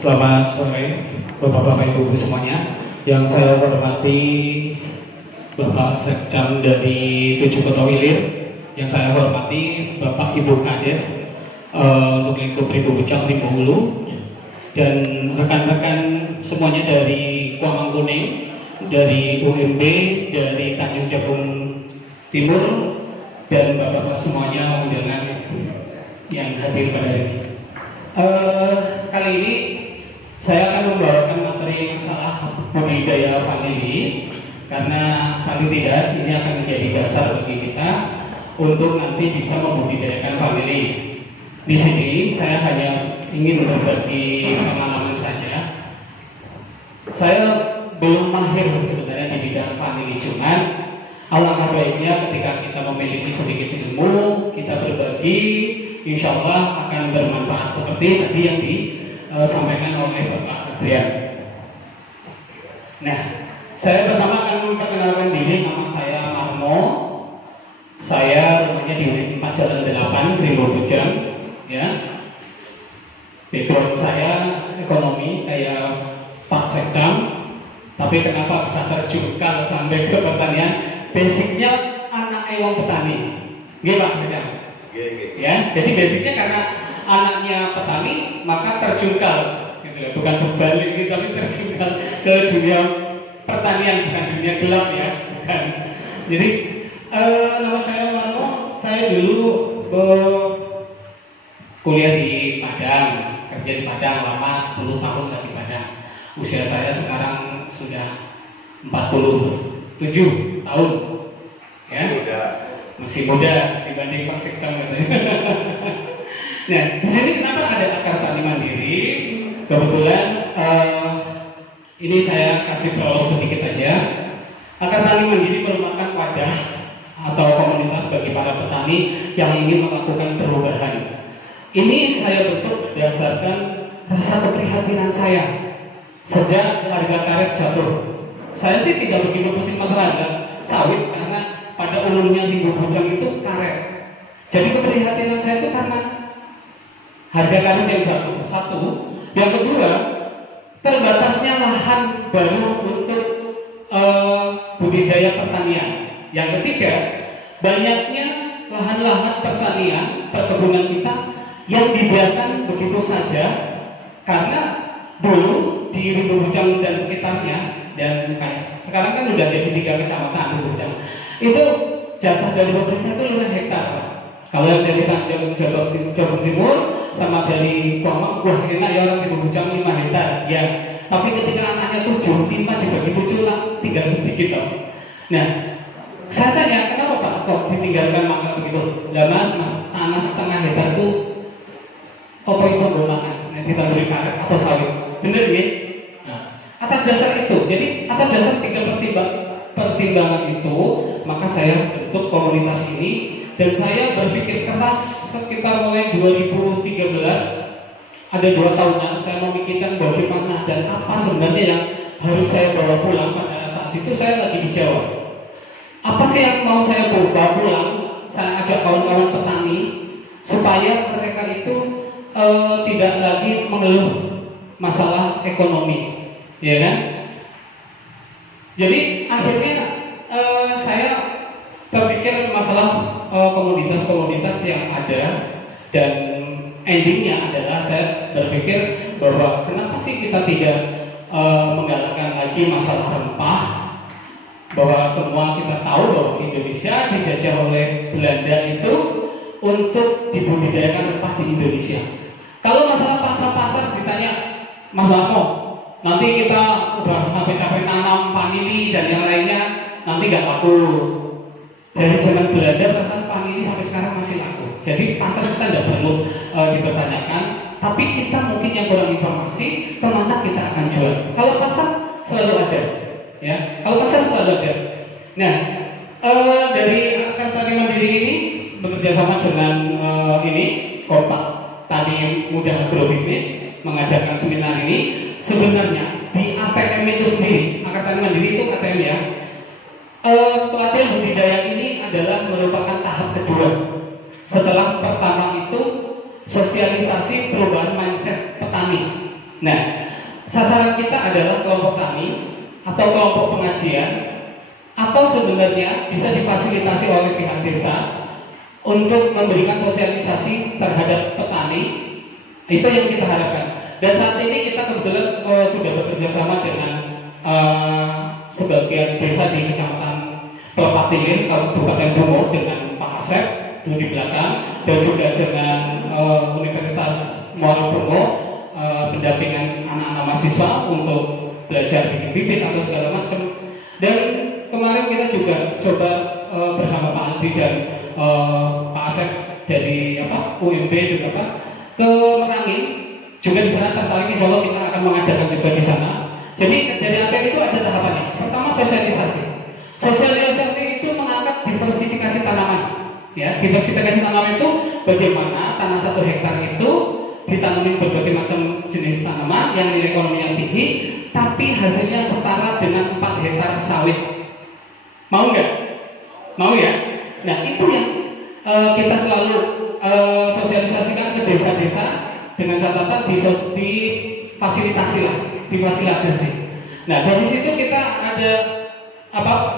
Selamat sore, Bapak-Bapak Ibu semuanya. Yang saya hormati Bapak Sekcam dari 7 Kota Hilir. Yang saya hormati Bapak Ibu Kades untuk lingkup Ribu Bujang, Ribu Hulu, dan rekan-rekan semuanya dari Kuamangkuning, dari UMB, dari Tanjung Jabung Timur, dan Bapak-Bapak semuanya undangan yang hadir pada hari ini. Kali ini saya akan membawakan materi masalah budidaya vanili, karena paling tidak ini akan menjadi dasar bagi kita untuk nanti bisa membudidayakan vanili. Di sini saya hanya ingin berbagi pengalaman saja. Saya belum mahir sebenarnya di bidang vanili, cuman alangkah baiknya ketika kita memiliki sedikit ilmu, kita berbagi, insya Allah akan bermanfaat seperti tadi yang disampaikan oleh Bapak Adrian. Nah, saya pertama akan memperkenalkan diri. Nama saya Marmo. Saya rumahnya di Unit 4 Jalan 8, Rimbo Bujang. Ya. Background saya ekonomi kayak Pak Sekcam. Tapi kenapa bisa terjungkal sampai ke pertanian? Basicnya anak ewang petani. Gimana Pak Sekcam? Ya, jadi basicnya karena anaknya petani maka terjungkal, gitu ya. Bukan berbalik gitu, tapi terjungkal ke dunia pertanian, bukan dunia gelap ya, bukan. Jadi nama saya Marmo. Saya dulu kuliah di Padang, kerja di Padang lama 10 tahun lah di Padang. Usia saya sekarang sudah 47 tahun, ya. Masih muda dibanding Pak Sekcam katanya. Nah, di sini kenapa ada akar tani mandiri? Kebetulan ini saya kasih prolog sedikit aja. Akar tani mandiri merupakan wadah atau komunitas bagi para petani yang ingin melakukan perubahan. Ini saya bentuk berdasarkan rasa keprihatinan saya sejak harga karet jatuh. Saya sih tidak begitu pusing masalah harga sawit, karena pada umumnya Rimbo Bujang itu karet. Jadi keprihatinan saya itu karena harga karet yang jatuh. Satu, yang kedua, terbatasnya lahan baru untuk budidaya pertanian. Yang ketiga, banyaknya lahan-lahan pertanian, perkebunan kita yang dibiarkan begitu saja, karena dulu di Rimbo Bujang dan sekitarnya, dan kayak sekarang kan udah jadi 3 kecamatan Rimbo Bujang, itu jatah dari pemerintah itu 5 hektar. Kalau yang dari Tanjung Jabung Timur sama dari Kuamang, wah enak ya, orang Rimbo Bujang 5 hektar, ya. Tapi ketika anaknya 7, 5 dibagi 7 lah, tinggal sedikit toh. Nah, saya tanya, kenapa Pak kok ditinggalkan mangkrak begitu? Lah mas, tanah setengah hektar itu apa iso nggo makan? Nek ditanduri karet atau sawit. Bener nggih? Nah, atas dasar itu, jadi atas dasar 3 pertimbangan itu, maka saya bentuk komunitas ini, dan saya berpikir keras sekitar mulai 2013. Ada 2 tahunan saya memikirkan bagaimana dan apa sebenarnya yang harus saya bawa pulang. Pada saat itu saya lagi di Jawa. Apa sih yang mau saya bawa pulang? Saya ajak kawan-kawan petani supaya mereka itu tidak lagi mengeluh masalah ekonomi, ya kan? Jadi akhirnya saya berpikir masalah komoditas-komoditas yang ada, dan endingnya adalah saya berpikir bahwa kenapa sih kita tidak menggalakkan lagi masalah rempah, bahwa semua kita tahu bahwa Indonesia dijajah oleh Belanda itu untuk dibudidayakan rempah di Indonesia. Kalau masalah pasar-pasar ditanya, Mas Marmo, nanti kita udah sampai capek nanam vanili dan yang lainnya, nanti nggak laku. Dari zaman Belanda perasaan vanili sampai sekarang masih laku. Jadi pasar kita tidak perlu dipertanyakan, tapi kita mungkin yang kurang informasi kemana kita akan jual. Kalau pasar selalu ada, ya. Kalau pasar selalu ada. Nah, dari akar tani mandiri ini bekerja sama dengan ini Kompak Tani Muda Agrobisnis mengadakan seminar ini. Sebenarnya di ATM itu sendiri, akar tani mandiri itu ATM ya. Pelatihan budidaya ini adalah merupakan tahap kedua. Setelah pertama itu sosialisasi perubahan mindset petani. Nah, sasaran kita adalah kelompok tani atau kelompok pengajian, atau sebenarnya bisa difasilitasi oleh pihak desa untuk memberikan sosialisasi terhadap petani. Itu yang kita harapkan. Dan saat ini kita kebetulan sudah bekerja sama dengan sebagian desa di Kecamatan Pelepah Tilir, Kabupaten Bungo, dengan Pak Asep di belakang, dan juga dengan Universitas Muara Bungo, pendampingan anak-anak mahasiswa untuk belajar bikin bibit atau segala macam. Dan kemarin kita juga coba bersama Pak Aldi dan Pak Asep dari UMB juga ke Merangin, juga di sana tertarik. Insya Allah kita akan mengadakan juga di sana. Jadi dari ATR itu ada tahapannya. Pertama, sosialisasi. Sosialisasi itu mengangkat diversifikasi tanaman. Ya, diversifikasi tanaman itu bagaimana tanah 1 hektar itu ditanamin berbagai macam jenis tanaman yang nilai ekonominya tinggi, tapi hasilnya setara dengan 4 hektar sawit. Mau nggak? Mau ya? Nah, itu yang kita selalu sosialisasikan ke desa-desa dengan catatan difasilitasi lah, difasilitasi. Nah, dari situ kita ada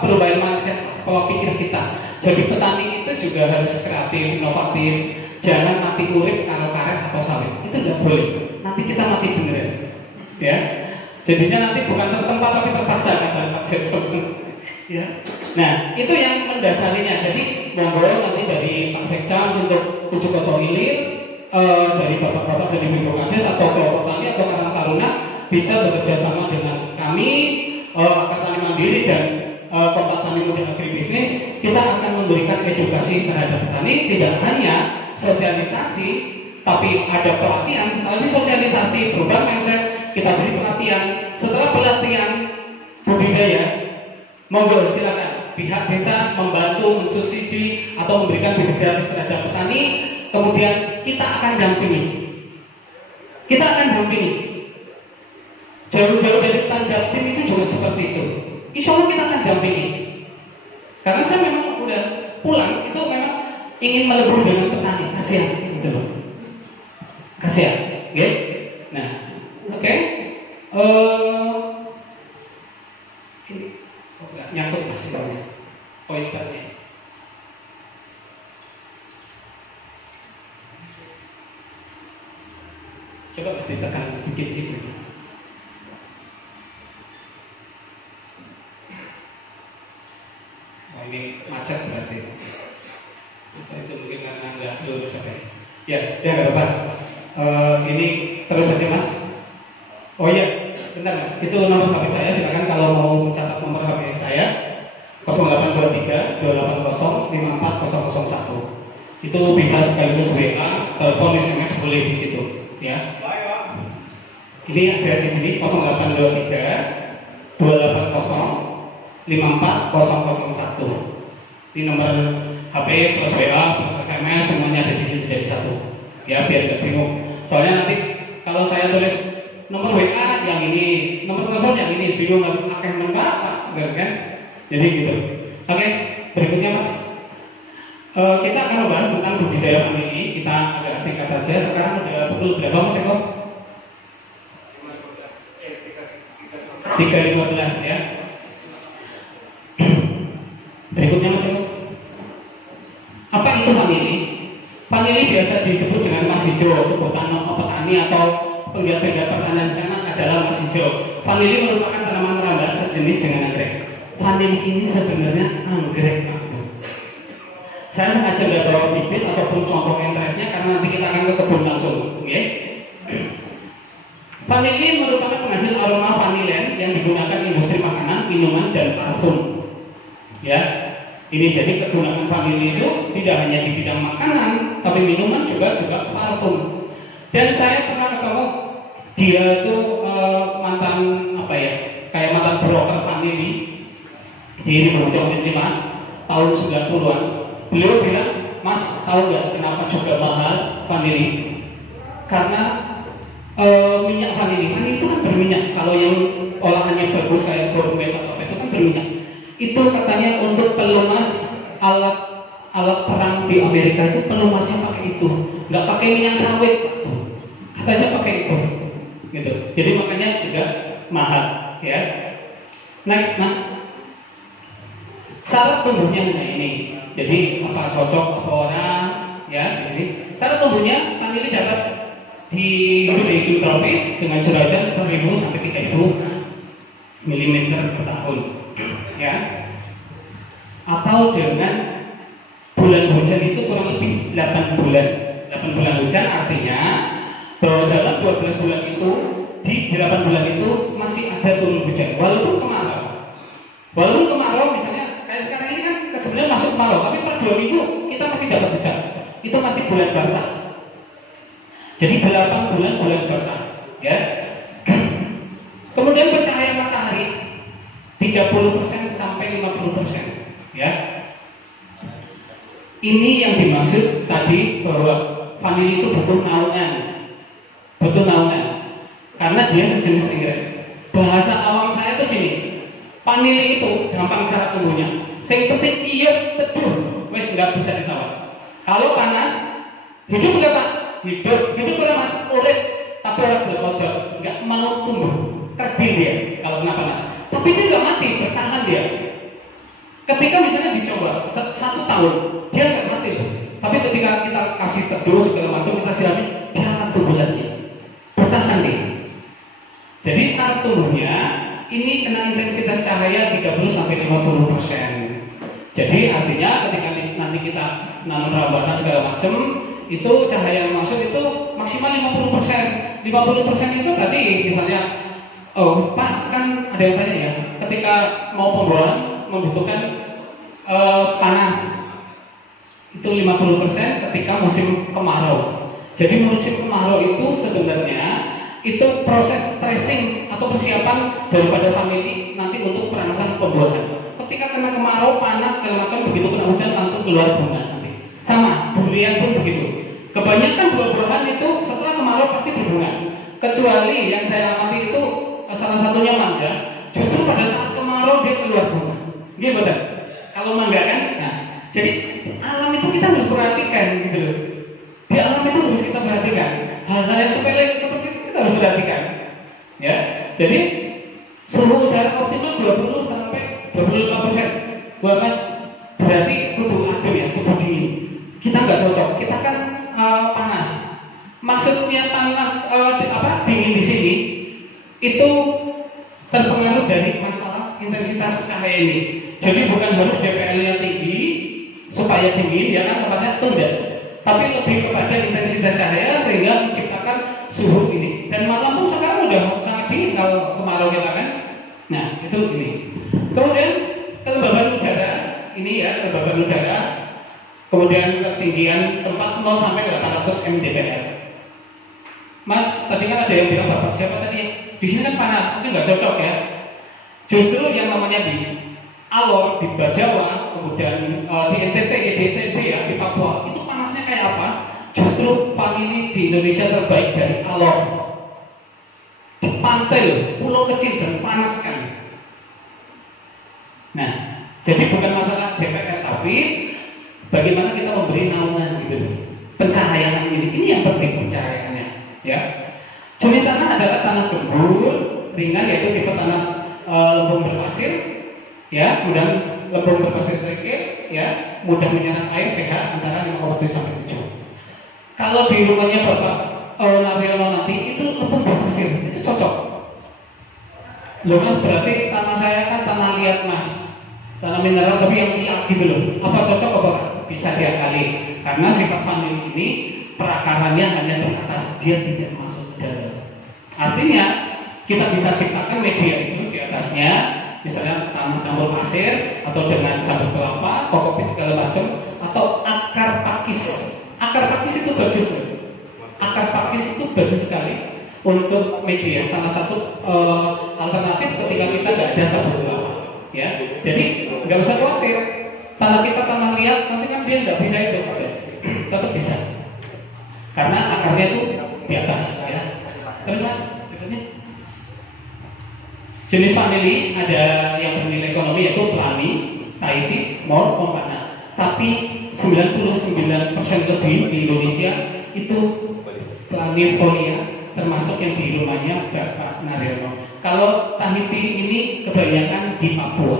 perubahan mindset, pola pikir kita. Jadi petani itu juga harus kreatif, inovatif. Jangan mati urip kalau karet atau sawit. Itu tidak boleh. Nanti kita mati beneran. Ya. Jadinya nanti bukan tertempat tapi terpaksa, kata Pak Sekjen. Ya. Nah, itu yang mendasarinya. Jadi monggo nanti dari Pak Sekjen untuk Kucu Koto Ilir, dari bapak-bapak dari Ibu Kades atau kelompok tani atau Karang Taruna bisa bekerja sama dengan kami, Akar Tani Mandiri dan Kompak Tani Muda Agribisnis. Kita akan memberikan edukasi terhadap petani, tidak hanya sosialisasi, tapi ada pelatihan. Setelah disosialisasi, berubah mindset, kita beri pelatihan. Setelah pelatihan budidaya, monggo silakan pihak desa membantu mensubsidi atau memberikan bibit gratis terhadap petani. Kemudian kita akan dampingi. Kita akan dampingi. Jauh-jauh dari Tanjabin itu juga seperti itu. Insya Allah kita akan dampingi. Karena saya memang udah pulang itu memang ingin melebur dengan petani, kasihan gitu loh. Kasihan, oke? Okay? Nah, oke. Okay. Ini nggak nyangkut masih banyak pointernya. Coba ditekan dikit gitu. Oh, ini macet berarti. Itu mungkin karena nggak lurus apa ya? Ya nggak apa-apa. Ini terus saja mas. Oh iya, bentar mas. Itu nomor HP saya. Silakan kalau mau mencatat nomor HP saya 0823 280 54001. Itu bisa sekaligus WA, telepon, SMS boleh di situ. Ya. Ini ada di sini 0823 280 54001. Ini nomor HP plus WA plus SMS semuanya ada di situ jadi satu. Ya biar nggak bingung. Soalnya nanti kalau saya tulis nomor WA yang ini, nomor telepon yang ini, bingung akan nomor apa, kan? Jadi gitu. Oke, berikutnya mas. Kita akan membahas tentang budidaya famili. Kita agak singkat saja. Sekarang udah pukul berapa mas Eko? 3.15 ya. Berikutnya mas Eko. Apa itu famili? Famili biasa disebut dengan mas hijau. Sebutan petani atau penggiat-penggiat pertanian sekarang adalah mas hijau. Famili merupakan tanaman merambat sejenis dengan anggrek. Famili ini sebenarnya anggrek. Saya sengaja nggak bawa bibit ataupun contoh interestnya karena nanti kita akan ke kebun langsung. Okay? Vanili merupakan penghasil aroma vanilen yang digunakan industri makanan, minuman, dan parfum. Ya, ini jadi kegunaan vanili itu tidak hanya di bidang makanan, tapi minuman juga parfum. Dan saya pernah ketemu dia itu mantan kayak mantan broker vanili di Bojong 5 tahun 90-an. Beliau bilang, mas tahu nggak kenapa juga mahal vanili? Karena minyak vanili itu kan berminyak. Kalau yang olahannya bagus kayak gourmet atau apa itu kan berminyak. Itu katanya untuk pelumas alat perang di Amerika itu pelumasnya pakai itu, nggak pakai minyak sawit. Katanya pakai itu. gitu. Jadi makanya juga mahal, ya. Next, nah, syarat tumbuhnya ini. Jadi apa cocok apa orang, ya di sini. Syarat tumbuhnya vanili dapat hidup di iklim tropis dengan curah hujan 1000 sampai 3000 mm per tahun, ya. Atau dengan bulan hujan itu kurang lebih 8 bulan. 8 bulan hujan artinya bahwa dalam 12 bulan itu, di 8 bulan itu masih ada turun hujan walaupun kemarau. Walaupun kemarau misalnya kayak sekarang ini kan sebenarnya masuk kemarau, tapi per 2 minggu kita masih dapat hujan. Itu masih bulan basah. Jadi 8 bulan basah, ya. Kemudian pencahayaan matahari 30% sampai 50%, ya. Ini yang dimaksud tadi bahwa vanili itu butuh naungan. Butuh naungan. Karena dia sejenis air. Bahasa awam saya itu gini. Vanili itu gampang syarat tumbuhnya. Yang penting iya teduh, wes nggak bisa ditawar. Kalau panas, hidup nggak Pak? Hidup kalau masih urip, tapi orang berkodok, nggak mau tumbuh, kerdil dia kalau kena panas. Tapi dia nggak mati, bertahan dia. Ketika misalnya dicoba 1 tahun, dia nggak mati loh. Tapi ketika kita kasih teduh segala macam, kita sirami, dia akan tumbuh lagi, bertahan dia. Jadi saat tumbuhnya ini kena intensitas cahaya 30-50%. Jadi artinya ketika nanti kita nanam rawatan segala macam, itu cahaya yang masuk itu maksimal 50%. 50% itu berarti misalnya, oh Pak kan ada yang tanya ya, ketika mau pembuahan membutuhkan panas itu 50% ketika musim kemarau. Jadi musim kemarau itu sebenarnya itu proses tracing atau persiapan daripada vanili nanti untuk perangsang pembuahan. Ketika kena kemarau, panas segala macam, begitu kena hujan langsung keluar bunga nanti. Sama, durian pun begitu. Kebanyakan buah-buahan itu setelah kemarau pasti berbunga. Kecuali yang saya amati itu salah satunya mangga, justru pada saat kemarau dia keluar bunga. Iya betul. Kalau mangga kan, nah, jadi alam itu kita harus perhatikan gitu loh. Di alam itu harus kita perhatikan. Hal-hal yang sepele seperti itu kita harus perhatikan. Ya, jadi suhu udara optimal 20 sampai 25%. Buat Mas berarti kudu adem ya, kudu dingin. Kita nggak cocok. Kita kan panas. Maksudnya panas dingin di sini itu terpengaruh dari masalah intensitas cahaya ini. Jadi bukan harus DPL-nya tinggi supaya dingin, ya kan tempatnya tidak. Tapi lebih kepada intensitas cahaya sehingga menciptakan suhu ini. Dan malam pun sekarang udah sangat dingin kalau kemarau kita kan. Nah itu ini. Kemudian kelembaban udara ini ya, kelembaban udara. Kemudian ketinggian tempat 0 sampai 800 mdpl. Mas, tadi kan ada yang bilang Bapak siapa tadi? Di sini kan panas, mungkin nggak cocok ya. Justru yang namanya di Alor, di Bajawa, kemudian di NTT, di NTB ya, di Papua, itu panasnya kayak apa? Justru vanili di Indonesia terbaik dari Alor. Di pantai loh, pulau kecil dan panas sekali. Nah, jadi bukan masalah DPR, tapi bagaimana kita memberi naungan gitu loh. Pencahayaan ini yang penting pencahayaannya, ya. Jenis tanah adalah tanah gembur ringan, yaitu tipe tanah lempung berpasir, ya, mudah lempung berpasir kerikil, ya, mudah menyerap air pH antara 5,7 sampai 7. Kalau di rumahnya Bapak Naryono nanti itu lempung berpasir, itu cocok. Loh Mas, berarti tanah saya kan tanah liat Mas, tanah mineral tapi yang liat gitu loh. Apa cocok apa bisa diakali? Karena sifat vanili ini perakarannya hanya di atas, dia tidak masuk ke dalam. Artinya kita bisa ciptakan media itu di atasnya, misalnya tanah campur pasir atau dengan sabut kelapa, kokopit segala macam, atau akar pakis. Akar pakis itu bagus loh. Akar pakis itu bagus sekali untuk media. Salah satu alternatif ketika kita nggak ada sabut kelapa, ya. Jadi nggak usah khawatir. Tanah kita tanah liat, nanti kan dia nggak bisa itu, tetap bisa. Karena akarnya itu di atas, ya. Terus Mas, berikutnya. Jenis vanili ada yang bernilai ekonomi yaitu Plani, Tahiti, Mor, Kompana. Tapi 99% lebih di Indonesia itu Planifolia termasuk yang di rumahnya Bapak Naryono. Kalau Tahiti ini kebanyakan di Papua,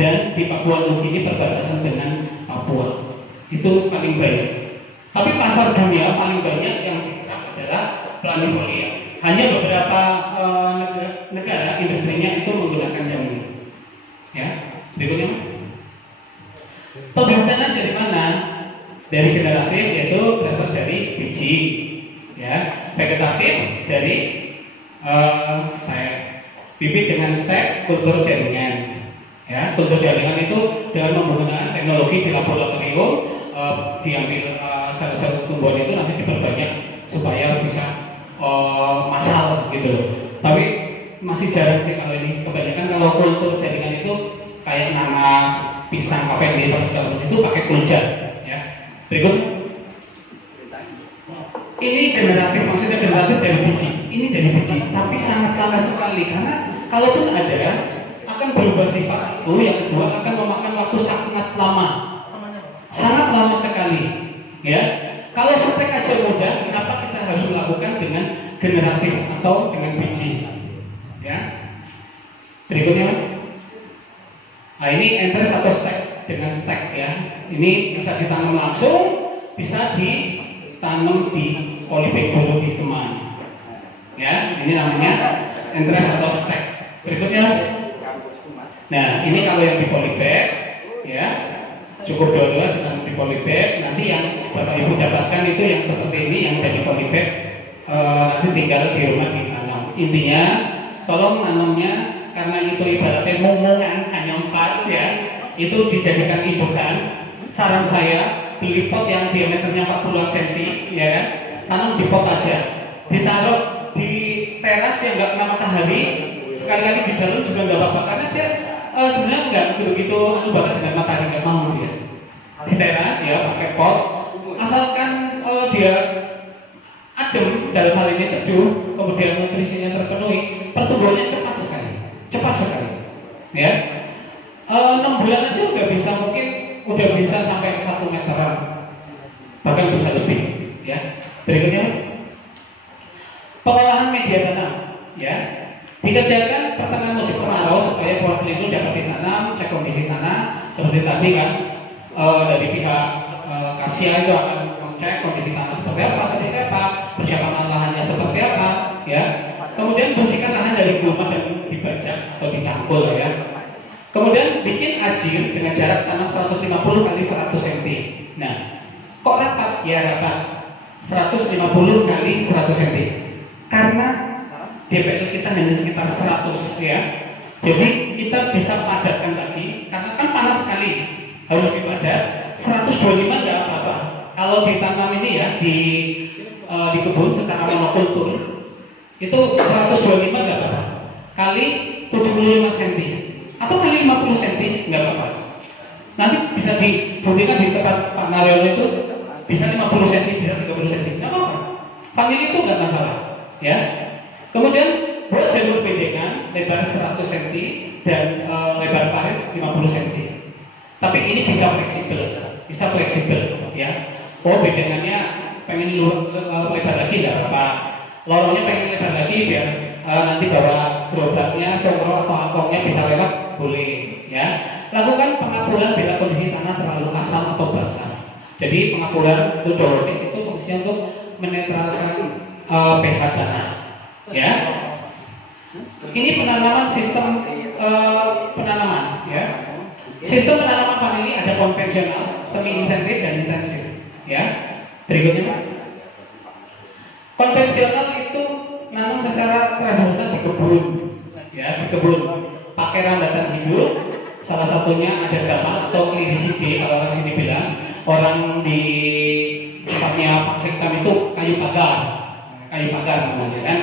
dan di Papua Nugini perbatasan dengan Papua, itu paling banyak. Tapi pasar dunia paling banyak yang diserap adalah planifolia. Hanya beberapa negara industrinya itu menggunakan yang ini. Ya, berikutnya. Pemberitaan dari mana? Dari generatif, yaitu berasal dari biji, ya. Vegetatif dari stek, bibit dengan stek, kultur jaringan. Ya, kultur jaringan itu dengan menggunakan teknologi di laboratorium, diambil sel-sel tumbuhan itu nanti diperbanyak supaya bisa massal gitu loh. Tapi masih jarang sih kalau ini. Kebanyakan kalau kultur jaringan itu kayak nanas, pisang, cavendish, sama segala macam itu pakai kuljar. Ya. Berikut. Ini generatif, maksudnya generatif dari biji. Ini dari biji, tapi sangat lama sekali karena kalaupun ada akan berubah sifat itu. Yang kedua akan memakan waktu sangat lama, sangat lama sekali. Ya, kalau stek aja mudah, kenapa kita harus melakukan dengan generatif atau dengan biji? Ya, berikutnya. Nah, ini entres atau stek dengan stek ya. Ini bisa ditanam langsung, bisa ditanam di polybag dulu di semen. Ya, ini namanya entres atau stek. Berikutnya. Nah, ini kalau yang di polybag, ya, cukup dua-dua ditanam di polybag. Nanti yang Bapak Ibu dapatkan itu yang seperti ini, yang dari polybag, nanti tinggal di rumah ditanam. Intinya, tolong nanamnya karena itu ibaratnya momongan anyempar ya, itu dijadikan indukan. Saran saya beli pot yang diameternya 40 cm ya kan, tanam di pot aja, ditaruh di teras yang nggak kena matahari, sekali-kali di dalam juga nggak apa-apa karena dia sebenarnya nggak begitu banget dengan matahari, nggak mau dia di teras ya pakai pot, asalkan dia adem, dalam hal ini teduh, kemudian nutrisinya terpenuhi, pertumbuhannya cepat sekali ya. 6 bulan aja udah bisa, mungkin udah bisa sampai 1 meteran, bahkan bisa lebih ya. Berikutnya, pengolahan media tanam ya, dikerjakan pertengahan musim kemarau supaya pohon pelindung dapat ditanam. Cek kondisi tanah seperti tadi kan, dari pihak Kasia itu akan mengecek kondisi tanah seperti apa, persiapan lahannya seperti apa ya. Kemudian bersihkan lahan dari gulma dan dibajak atau dicangkul ya. Kemudian bikin ajir dengan jarak tanam 150 kali 100 cm. Nah, kok rapat? Ya rapat 150 kali 100 cm. Karena DPL kita hanya sekitar 100 ya. Jadi kita bisa padatkan lagi karena kan panas sekali. Harus lebih padat. 125 nggak apa-apa. Kalau ditanam ini ya di kebun secara monokultur itu 125 nggak apa-apa. Kali 75 cm atau kali 50 cm nggak apa-apa. Nanti bisa dibuktikan di tempat Pak Naryono itu bisa 50 cm, bisa 30 cm, nggak apa-apa. Panggil itu nggak masalah, ya. Kemudian buat jalur bedengan lebar 100 cm dan lebar parit 50 cm. Tapi ini bisa fleksibel, ya. Oh bedengannya pengen lebar lagi nggak apa-apa. Lorongnya pengen lebar lagi biar nanti bawa gerobaknya, songro atau angkongnya bisa lewat, boleh ya. Lakukan pengapuran bila kondisi tanah terlalu asam atau basah. Jadi pengapuran itu itu fungsinya untuk menetralkan pH tanah ya. Ini penanaman sistem penanaman ya. Sistem penanaman vanili ada konvensional, semi intensif dan intensif ya. Berikutnya Pak. Konvensional itu nanam secara tradisional di kebun, ya di kebun pakai rambatan hidup. Salah satunya ada gamal atau liriside kalau orang sini bilang. Orang di tempatnya Pak Sekcam itu kayu pagar namanya kan.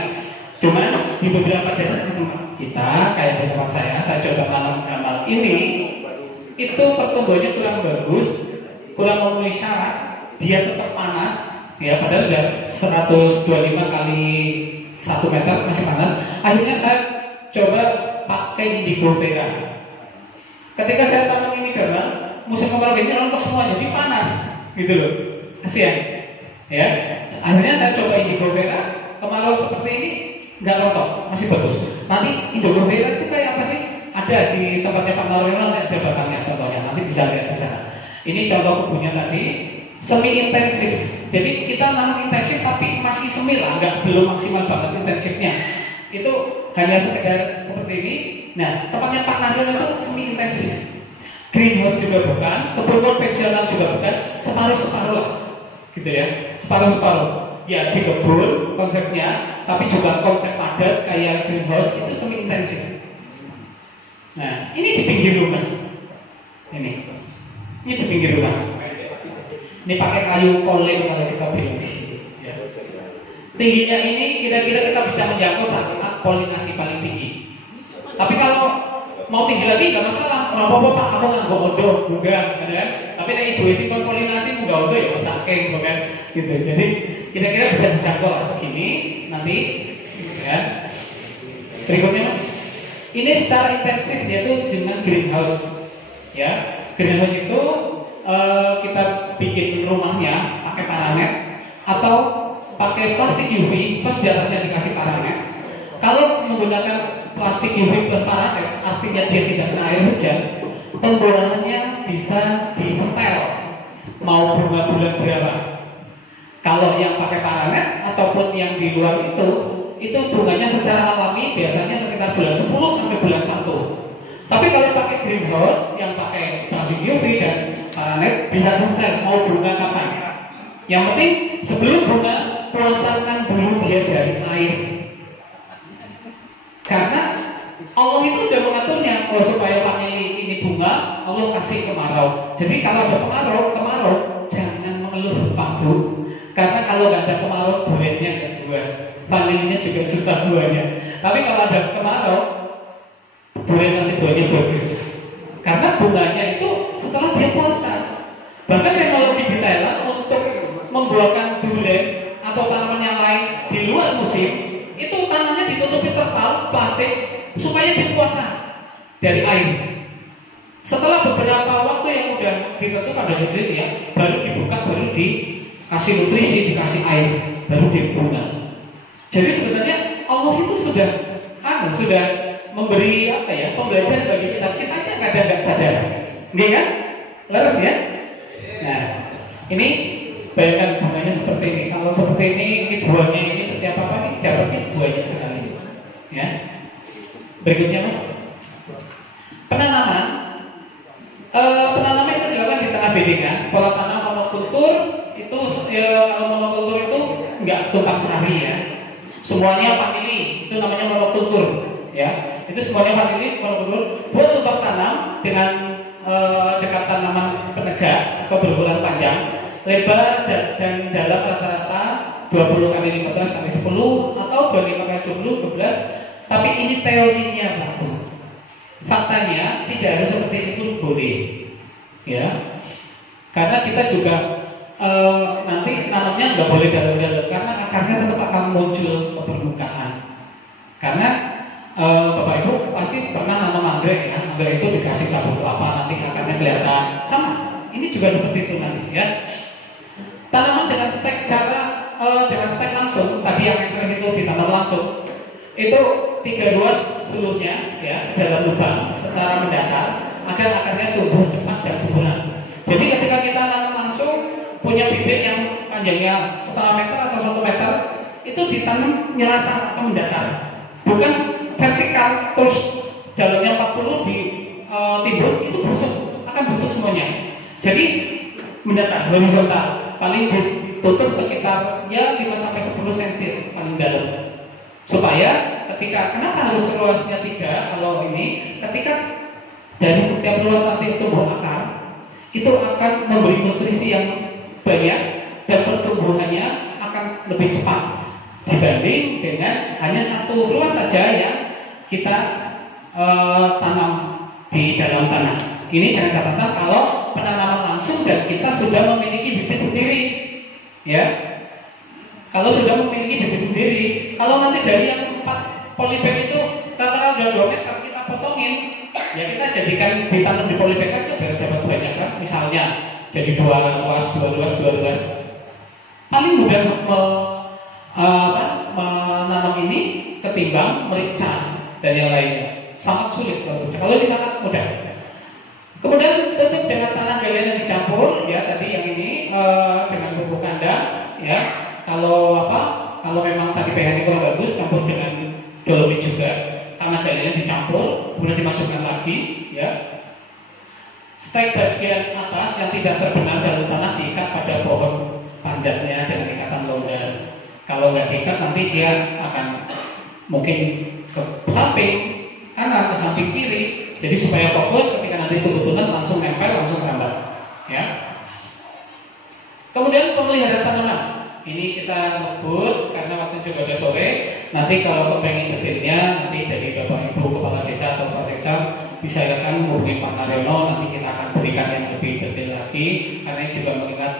Cuman di beberapa desa di tempat kita, kayak di tempat saya coba tanam gamal ini, itu pertumbuhannya kurang bagus, kurang memenuhi syarat, dia tetap panas. Ya, padahal udah 125 kali 1 meter masih panas. Akhirnya saya coba pakai indigo vera. Ketika saya tanam ini gamal, musim kemarau ini rontok semua, jadi panas, gitu loh. Kasihan. Ya. Akhirnya saya coba indigo vera, kemarau seperti ini nggak rontok, masih bagus. Nanti Indonesia itu kayak apa sih? Ada di tempatnya Pak Narwela, ada batangnya contohnya, nanti bisa lihat di sana. Ini contoh kebunnya tadi, semi intensif. Jadi kita nanam intensif tapi masih semi lah, belum maksimal banget intensifnya. Itu hanya sekedar seperti ini. Nah, tempatnya Pak Narwela itu semi intensif. Greenhouse juga bukan, kebun konvensional juga bukan, separuh-separuh lah, gitu ya, separuh-separuh. Ya di kebun konsepnya, tapi juga konsep padat kayak greenhouse itu semi intensif. Nah, ini di pinggir rumah. Ini di pinggir rumah. Ini pakai kayu koleng kalau kita bilang di sini. Ya. Tingginya ini kira-kira kita bisa menjangkau saat polinasi paling tinggi. Tapi kalau mau tinggi lagi nggak masalah. Kenapa Pak? Aku nggak odo, enggak, kan? Tapi nek ibu isi polinasi nggak odo ya saking, kan? Gitu. Jadi kira-kira bisa dijangkau lah segini nanti, ya. Berikutnya, Mas. Ini secara intensif yaitu dengan greenhouse, ya. Greenhouse itu kita bikin rumahnya pakai paranet atau pakai plastik UV plus di atasnya dikasih paranet. Kalau menggunakan plastik UV plus paranet, artinya dia tidak kena air hujan, pembuahannya bisa disetel mau bunga bulan berapa. Kalau yang pakai paranet ataupun yang di luar itu bunganya secara alami biasanya sekitar bulan 10 sampai bulan 1. Tapi kalau pakai greenhouse yang pakai plastik UV dan paranet bisa di-setel mau bunga kapan. Yang penting sebelum bunga puasakan dulu dia dari air. Karena Allah itu sudah mengaturnya supaya panili ini bunga, Allah kasih kemarau. Jadi kalau ada kemarau jangan mengeluh Pak Bu. Karena kalau nggak ada kemarau durennya nggak buah, panilinya juga susah buahnya. Tapi kalau ada kemarau durian nanti buahnya bagus. Karena bunganya itu setelah dia puasa. Bahkan teknologi di Thailand untuk membuahkan durian atau tanaman yang lain di luar musim, itu tanahnya ditutupi terpal plastik supaya dia puasa dari air. Setelah beberapa waktu yang udah ditentukan dari diri ya, baru dibuka, baru dikasih nutrisi, dikasih air, baru dibunga. Jadi sebenarnya Allah itu sudah memberi apa ya, pembelajaran bagi kita aja kadang nggak sadar, nggak kan? Leres ya? Nah, ini bayangkan bunganya seperti ini. Kalau seperti ini buahnya ini setiap apa nih dapatnya buahnya sekali, ya. Berikutnya Mas, penanaman itu dilakukan di tengah bedingan. Pola tanam monokultur itu kalau monokultur itu nggak tumpang sari ya. Semuanya vanili, itu namanya monokultur, ya. Itu semuanya vanili monokultur. Buat lubang tanam dengan dekat tanaman penegak atau berukuran panjang, lebar dan dalam rata-rata 20 kali 15 kali 10 atau 25 kali 20 12. Tapi ini teorinya Pak. Faktanya tidak harus seperti itu boleh, ya. Karena kita juga nanti nanamnya nggak boleh dalam-dalam karena akarnya tetap akan muncul ke permukaan. Karena Bapak Ibu pasti pernah nanam anggrek ya, anggrek itu dikasih sabut kelapa nanti akarnya kelihatan sama. Ini juga seperti itu nanti ya. Tanaman dengan stek dengan stek langsung, tadi yang itu ditanam langsung, itu 3 ruas seluruhnya ya dalam lubang secara mendatar agar akarnya tumbuh cepat dan sempurna. Jadi ketika kita nanam langsung punya bibit yang panjangnya setengah meter atau 1 meter itu ditanam nyerasar atau mendatar, bukan vertikal terus dalamnya 40 di timbun itu akan busuk semuanya. Jadi mendatar horizontal paling ditutup sekitar ya 5 sampai 10 cm paling dalam supaya kenapa harus luasnya 3 kalau ini ketika dari setiap ruas nanti tumbuh akar itu akan memberi nutrisi yang banyak dan pertumbuhannya akan lebih cepat dibanding dengan hanya 1 ruas saja yang kita tanam di dalam tanah. Ini dengan catatan kalau penanaman langsung dan kita sudah memiliki bibit sendiri, ya. Kalau sudah memiliki bibit sendiri, kalau nanti dari yang 4 polybag itu katakan udah 2 meter kita potongin, ya kita jadikan ditanam di polybag aja biar dapat banyak kan. Misalnya jadi 2 ruas. Paling mudah ini ketimbang merica dan yang lainnya. Sangat sulit kalau merica. Kalau ini sangat mudah. Kemudian tutup dengan tanah galian yang dicampur, ya tadi yang ini dengan pupuk kandang, ya. Kalau memang tadi pH-nya kurang bagus, campur dengan dolomit juga. Tanah galian dicampur, kemudian dimasukkan lagi, ya. Stek bagian atas yang tidak terbenam dalam tanah diikat pada pohon panjatnya dengan ikatan longgar. Kalau nggak diikat nanti dia akan mungkin ke samping kanan, ke samping kiri. Jadi supaya fokus ketika nanti tumbuh tunas langsung nempel, langsung merambat. Ya. Kemudian pemeliharaan tanaman. Ini kita ngebut karena waktu juga udah sore. Nanti kalau kepengen detailnya nanti dari Bapak Ibu Kepala Desa atau Pak Sekda bisa silakan hubungi Pak Naryono. Nanti kita akan berikan yang lebih detail lagi karena ini juga mengingat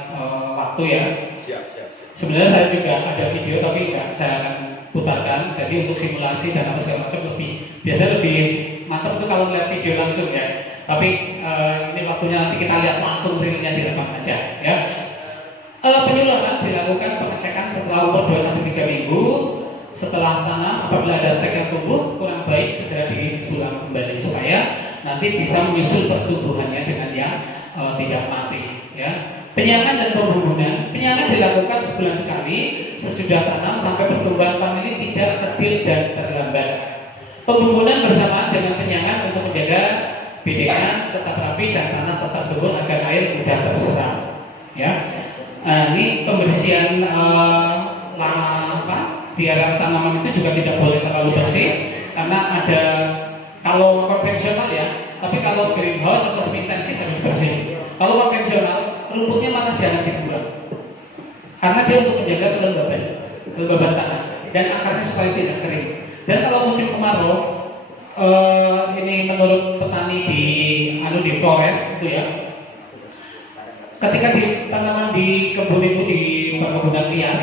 waktu ya. Siap. Sebenarnya saya juga ada video tapi nggak saya akan putarkan. Jadi untuk simulasi dan apa segala macam biasanya lebih mantap itu kalau melihat video langsung ya. Tapi ini waktunya nanti kita lihat langsung realnya di lapangan aja ya. Penyuluhan dilakukan pengecekan setelah umur 2-3 minggu setelah tanam. Apabila ada stek yang tumbuh kurang baik segera disulam kembali supaya nanti bisa menyusul pertumbuhannya dengan yang tidak mati ya. Penyiapan dan pembunuhan. Penyiapan dilakukan sebulan sekali sesudah tanam sampai pertumbuhan vanili tidak kecil dan terlambat. Pembunuhan bersamaan dengan penyiapan untuk menjaga bidikan tetap rapi dan tanah tetap subur agar air mudah terserap. Ya, ini pembersihan biaran tanaman itu juga tidak boleh terlalu bersih karena ada kalau konvensional ya, tapi kalau greenhouse atau semi intensif harus bersih. Kalau konvensional rumputnya malah jangan dibuang karena dia untuk menjaga kelembaban tanah dan akarnya supaya tidak kering. Dan kalau musim kemarau, ini menurut petani di forest itu ya, ketika di tanaman di kebun itu di perkebunan liar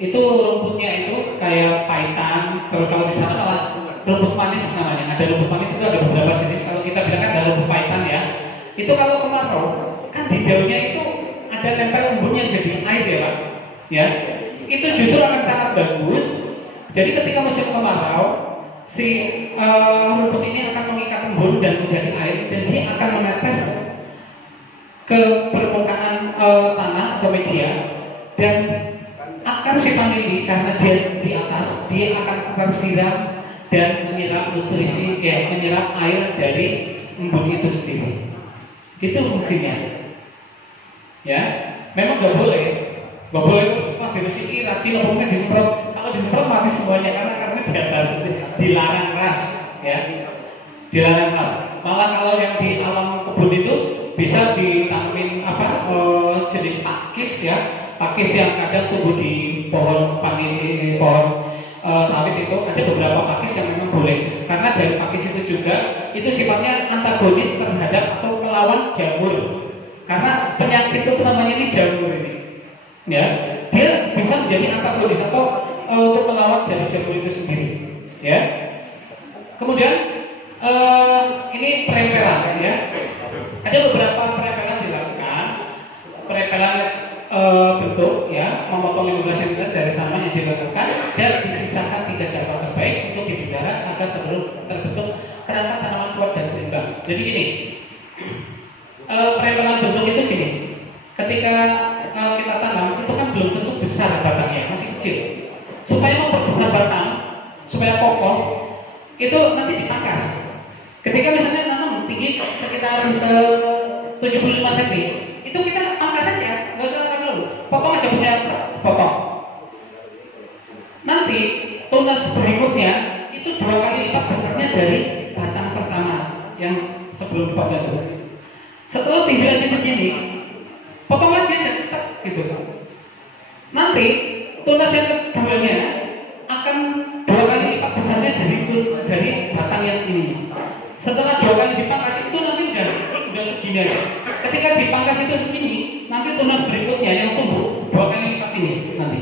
itu rumputnya itu kayak paitan. Terus kalau di sana malah rumput manis namanya. Ada rumput manis itu ada beberapa jenis. Kalau kita bilang kan ada rumput paitan ya. Itu kalau kemarau kan di daunnya itu ada nempel embun yang jadi air ya Pak. Ya, itu justru akan sangat bagus. Jadi ketika musim kemarau, si rumput ini akan mengikat embun dan menjadi air dan dia akan menetes ke permukaan tanah atau media dan akar si vanili karena dia di atas dia akan tersiram dan menyerap nutrisi menyerap air dari embun itu sendiri. Itu fungsinya. Ya, memang nggak boleh terus diresiki rajin pokoknya disemprot. Kalau disemprot mati semuanya karena di atas dilarang keras ya. Dilarang keras. Malah kalau yang di alam kebun itu bisa ditanamin jenis pakis ya. Pakis yang kadang tumbuh di pohon vanili, pohon sawit itu ada beberapa pakis yang memang boleh. Karena dari pakis itu juga itu sifatnya antagonis terhadap atau melawan jamur. Karena penyakit itu namanya ini jamur ini. Ya, dia bisa menjadi antagonis atau untuk melawan jamur itu sendiri. Ya. Kemudian ini perempelan ya. Ada beberapa perempelan dilakukan. Perempelan bentuk ya, memotong 15 cm dari tanaman yang dilakukan dan disisakan 3 cabang terbaik untuk dipelihara agar terbentuk kerangka tanaman kuat dan seimbang. Jadi gini, perempelan bentuk itu gini. Ketika kita tanam itu kan belum tentu besar batangnya, masih kecil. Supaya memperbesar batang, supaya kokoh, itu nanti dipangkas. Ketika misalnya nanam tinggi sekitar 75 cm, itu kita pangkas saja, nggak usah tanam dulu. Potong aja punya, potong. Nanti tunas berikutnya itu 2 kali lipat besarnya dari batang pertama yang sebelum dipotong itu. Setelah tinggi lagi segini, potong lagi aja, gitu. Nanti tunas yang keduanya akan 2 kali lipat besarnya dari batang yang ini. Setelah 2 kali dipangkas itu nanti udah segini aja. Ketika dipangkas itu segini, nanti tunas berikutnya yang tumbuh 2 kali lipat ini nanti.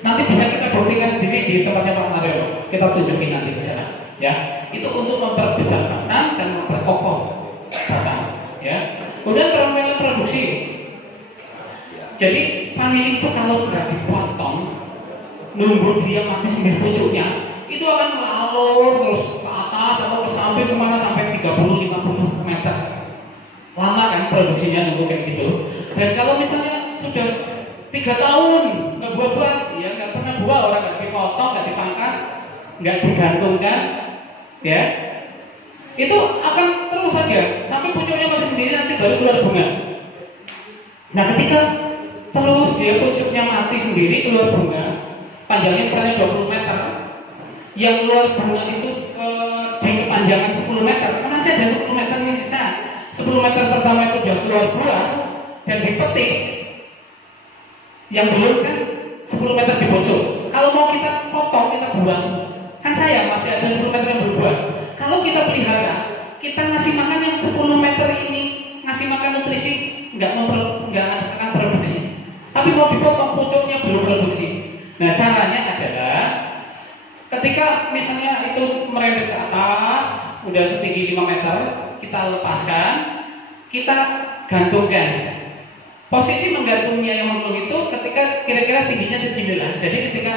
Nanti bisa kita buktikan sendiri di tempatnya Pak Mario. Kita tunjukin nanti di sana. Ya, itu untuk memperbesar batang dan memperkokoh batang. Ya. Kemudian perempelan produksi. Jadi vanili itu kalau nggak dipotong, nunggu dia mati sendiri pucuknya, itu akan ngalor terus ke atas atau ke samping kemana sampai 30-50 meter. Lama kan produksinya nunggu kayak gitu. Dan kalau misalnya sudah 3 tahun nggak buah-buah, ya nggak pernah buah, orang nggak dipotong, nggak dipangkas, nggak digantungkan, ya itu akan terus saja sampai pucuknya mati sendiri, nanti baru keluar bunga. Nah ketika terus dia pucuknya mati sendiri keluar bunga, panjangnya misalnya 20 meter, yang keluar bunga itu di kepanjangan 10 meter, masih ada 10 meter nih sisa. 10 meter pertama itu sudah keluar buah dan dipetik, yang belum kan 10 meter di pojok. Kalau mau kita potong, kita buang, kan sayang masih ada 10 meter yang berbuah. Kalau kita pelihara, kita ngasih makan yang 10 meter ini, ngasih makan nutrisi, nggak akan produksi. Tapi mau dipotong, pucuknya belum produksi. Nah caranya adalah ketika misalnya itu merembet ke atas, udah setinggi 5 meter, kita lepaskan, kita gantungkan. Posisi menggantungnya yang mengelum itu ketika kira-kira tingginya segini lah. Jadi ketika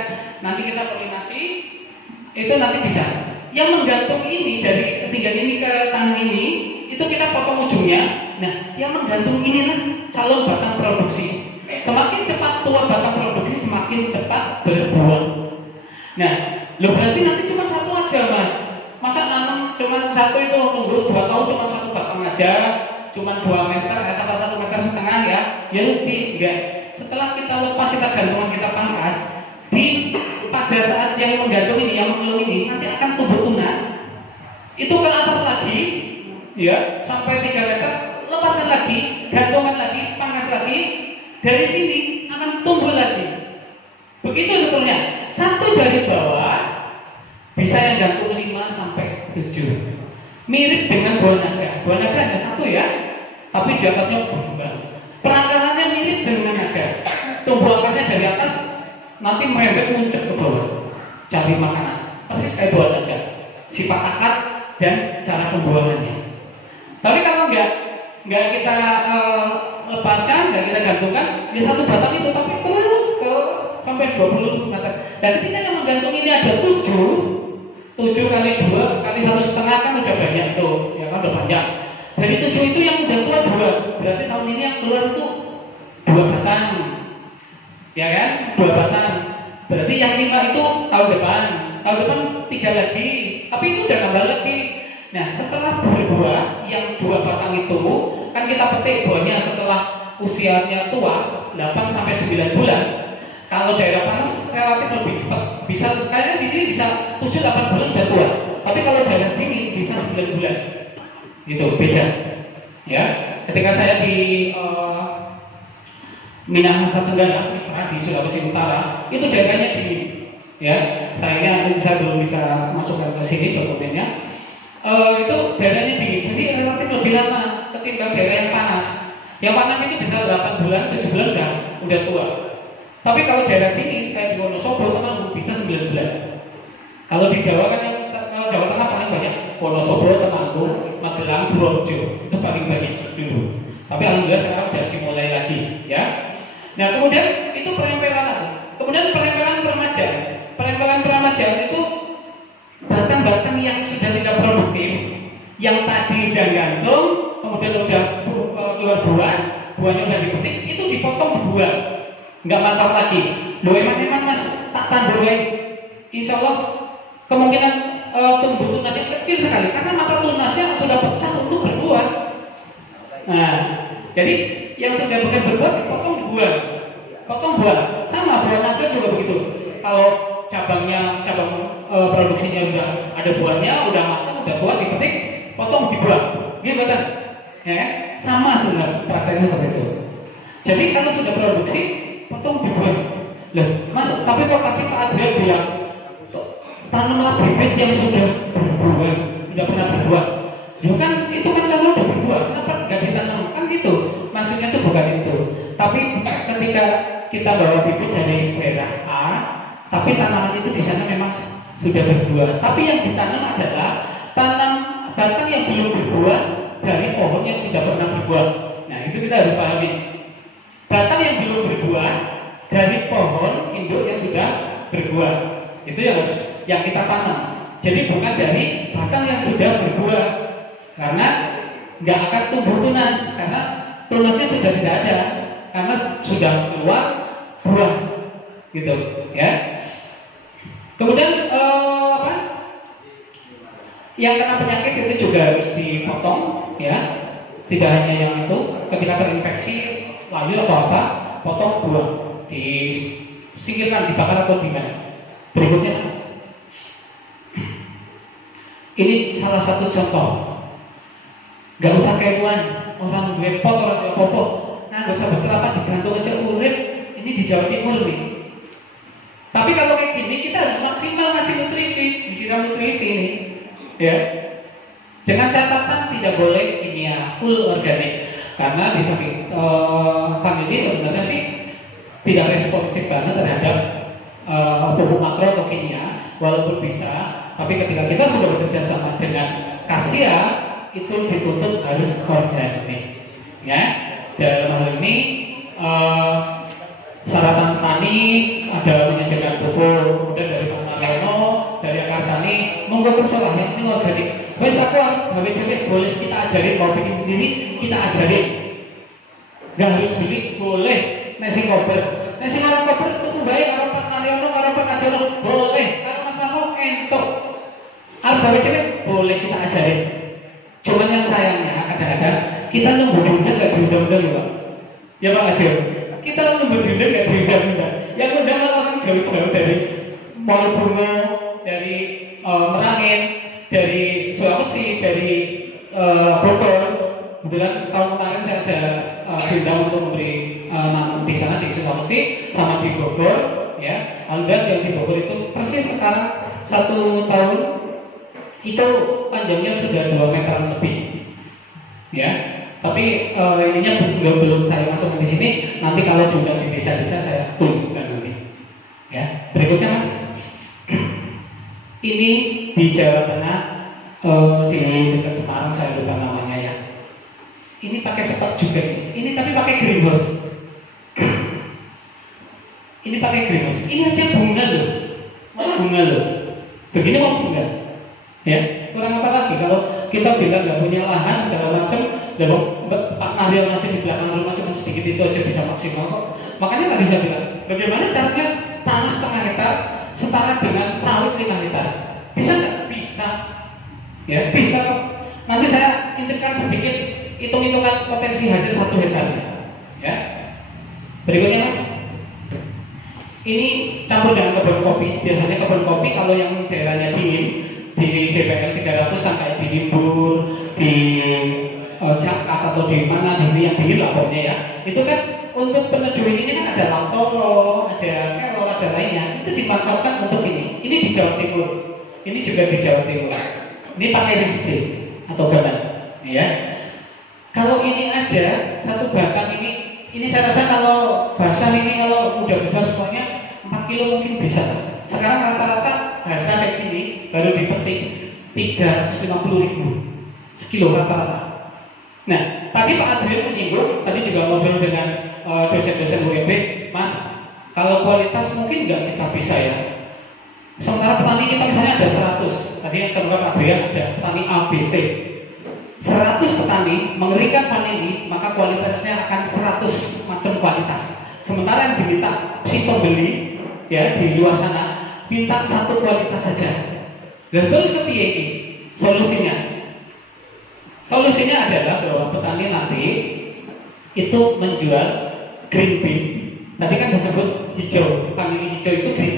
nanti kita polinasi, itu nanti bisa. Yang menggantung ini dari ketinggian ini ke tanah ini, itu kita potong ujungnya. Nah, yang menggantung inilah calon batang produksi. Semakin cepat tua batang produksi, semakin cepat berbuah. Nah, lo berarti nanti cuma satu aja, Mas. Masa nanam cuma satu itu nunggu 2 tahun cuma satu batang aja, cuma 2 meter, sampai 1,5 meter ya rugi. Enggak. Setelah kita lepas, kita gantungan, kita pangkas, pada saat yang menggantung ini, yang mengelum ini, nanti akan tumbuh tunas. Itu ke atas lagi, ya, sampai 3 meter, lepaskan lagi, gantungan lagi, pangkas lagi. Dari sini akan tumbuh lagi. Begitu seterusnya. Satu dari bawah bisa yang gantung 5 sampai 7. Mirip dengan buah naga. Buah naga ada satu ya, tapi di atasnya berkembang. Perakarannya mirip dengan naga. Tumbuh akarnya dari atas, nanti merembet muncul ke bawah, cari makanan. Persis kayak buah naga. Sifat akar dan cara pembuahannya. Tapi kalau nggak kita lepaskan, nggak kita gantungkan, ya satu batang itu tapi terus ke sampai 20 meter. Dan ketika yang menggantung ini ada 7 kali 2 kali 1,5 kan udah banyak itu, ya kan udah panjang. Dari 7 itu yang udah tua 2, berarti tahun ini yang keluar itu 2 batang, ya kan? 2 batang. Berarti yang 5 itu tahun depan 3 lagi, tapi itu udah nambah lagi. Nah setelah berbuah yang 2 batang itu kan kita petik buahnya setelah usianya tua 8 sampai 9 bulan. Kalau daerah panas relatif lebih cepat, bisa kayaknya di sini bisa 7-8 bulan udah tua. Tapi kalau daerah dingin bisa 9 bulan. Gitu beda. Ya, ketika saya di Minahasa Tenggara, di Sulawesi Utara, itu daerahnya dingin. Ya, saya belum bisa masukkan ke sini dokumennya. Itu daerahnya dingin, jadi relatif lebih lama ketimbang daerah yang panas. Yang panas itu bisa 8 bulan, 7 bulan udah tua. Tapi kalau daerah dingin kayak di Wonosobo, Temanggung bisa 9 bulan. Kalau di Jawa kan yang Jawa Tengah paling banyak Wonosobo, Temanggung, Magelang, Purworejo, itu paling banyak dulu. Tapi alhamdulillah sekarang sudah dimulai lagi, ya. Nah kemudian itu perempelan. Kemudian perempelan peremajaan. Perempelan peremajaan itu batang-batang yang sudah tidak produktif, yang tadi udah gantung, kemudian udah keluar buah, buahnya udah dipetik, itu dipotong buah. Nggak mantap lagi. Loh emang Mas tak tandur insya Allah kemungkinan tumbuh tunasnya kecil sekali karena mata tunasnya sudah pecah untuk berbuah. Nah, jadi yang sudah bekas berbuah dipotong buah, potong buah. Sama buah naga juga begitu. Kalau cabang produksinya udah ada buahnya, udah matang, udah tua, dipetik, potong dibuang. Gitu kan? Ya, sama sebenarnya prakteknya seperti itu. Jadi kalau sudah produksi potong dibuang. Loh, Mas, tapi kok tadi Pak Adrian bilang tanamlah bibit yang sudah berbuah, tidak pernah berbuah. Ya kan itu kan contoh udah berbuah, kenapa nggak ditanam? Kan itu maksudnya itu bukan itu. Tapi ketika kita bawa bibit dari daerah A, tapi tanaman itu di sana memang sudah berbuah. Tapi yang ditanam adalah tanam batang yang belum berbuah dari pohon yang sudah pernah berbuah. Nah itu kita harus pahami. Batang yang belum berbuah dari pohon induk yang sudah berbuah. Itu yang kita tanam. Jadi bukan dari batang yang sudah berbuah, karena nggak akan tumbuh tunas, karena tunasnya sudah tidak ada, karena sudah keluar buah, gitu, ya. Kemudian yang kena penyakit itu juga harus dipotong, ya. Tidak hanya yang itu, ketika terinfeksi layu atau apa, potong buah, disingkirkan, dibakar atau gimana. Berikutnya Mas. Ini salah satu contoh. Gak usah kewan, orang duwe pot, orang duwe popo. Nah, gak usah berkelapa digantung aja urip. Ini di Jawa Timur nih. Tapi kalau kayak gini kita harus maksimal ngasih nutrisi, disiram nutrisi ini. Ya. Dengan catatan tidak boleh kimia, full organik. Karena di samping family sebenarnya sih tidak responsif banget terhadap pupuk makro atau kimia, walaupun bisa. Tapi ketika kita sudah bekerja sama dengan Kasia, itu dituntut harus organik, ya. Dalam hal ini syaratan petani ada menyediakan pupuk, kemudian dari Pak Naryono, dari akar tani, monggo persoalan ini organik. Wes aku gawe-gawe boleh kita ajarin, mau bikin sendiri kita ajarin. Gak harus beli, boleh. Nasi koper, nasi orang koper tuku baik karo Pak Naryono, karo Pak Naryono, boleh. Karo Mas Mano entuk. Arep gawe-gawe boleh kita ajarin. Cuman yang sayangnya kadang-kadang kita nunggu diundang gak diundang-undang, Pak. Ya Pak Adil. Kita nunggu diundang gak diundang-undang. Yang undang orang jauh-jauh dari Malbungo, dari Merangin, dari Sulawesi, dari Bogor. Kebetulan tahun kemarin saya ada diundang untuk memberi nanam di sana di Sulawesi sama di Bogor, ya. Alhamdulillah yang di Bogor itu persis sekarang 1 tahun itu panjangnya sudah 2 meteran lebih, ya. Tapi ininya belum saya masuk di sini. Nanti kalau juga di desa-desa saya tunjukkan nanti, ya. Berikutnya Mas, ini di Jawa Tengah, di dekat Semarang, saya lupa namanya ya. Ini pakai sepat juga ini tapi pakai greenhouse. Ini pakai greenhouse. Ini aja bunga loh, bunga loh. Begini mau bunga. Ya, kurang apa lagi kalau kita bilang nggak punya lahan segala macam, Pak Naryono aja di belakang rumah cuma sedikit itu aja bisa maksimal kok. Makanya tadi saya bilang, bagaimana caranya tanah 1/2 hektar setara dengan sawit 5 hektar? Bisa nggak? Bisa. Ya, bisa kok. Nanti saya intipkan sedikit hitung-hitungan potensi hasil 1 hektarnya. Ya. Berikutnya Mas. Ini campur dengan kebun kopi. Biasanya kebun kopi kalau yang daerahnya dingin di DPL 300 sampai di Limbur, di Jakarta atau di mana di sini yang dingin lah pokoknya ya. Itu kan untuk peneduh ini kan ada lantolo, ada kelor, ada lainnya. Itu dimanfaatkan untuk ini. Ini di Jawa Timur. Ini juga di Jawa Timur. Ini pakai RSJ atau banan, ya. Kalau ini aja satu batang ini saya rasa kalau basah ini kalau udah besar semuanya 4 kilo mungkin bisa. Sekarang rata-rata basah kayak gini baru dipetik 350.000 sekilo rata-rata. Nah, tadi Pak Adrian menyinggung, tadi juga ngobrol dengan dosen-dosen UMB, Mas, kalau kualitas mungkin nggak kita bisa ya. Sementara petani kita misalnya ada 100, tadi yang contoh Pak Adrian ada petani ABC. 100 petani mengerikan vanili, maka kualitasnya akan 100 macam kualitas. Sementara yang diminta si pembeli ya di luar sana minta 1 kualitas saja. Dan terus kepiye ini? Solusinya? Solusinya adalah bahwa petani nanti itu menjual green bean. Tadi kan disebut hijau, vanili hijau itu green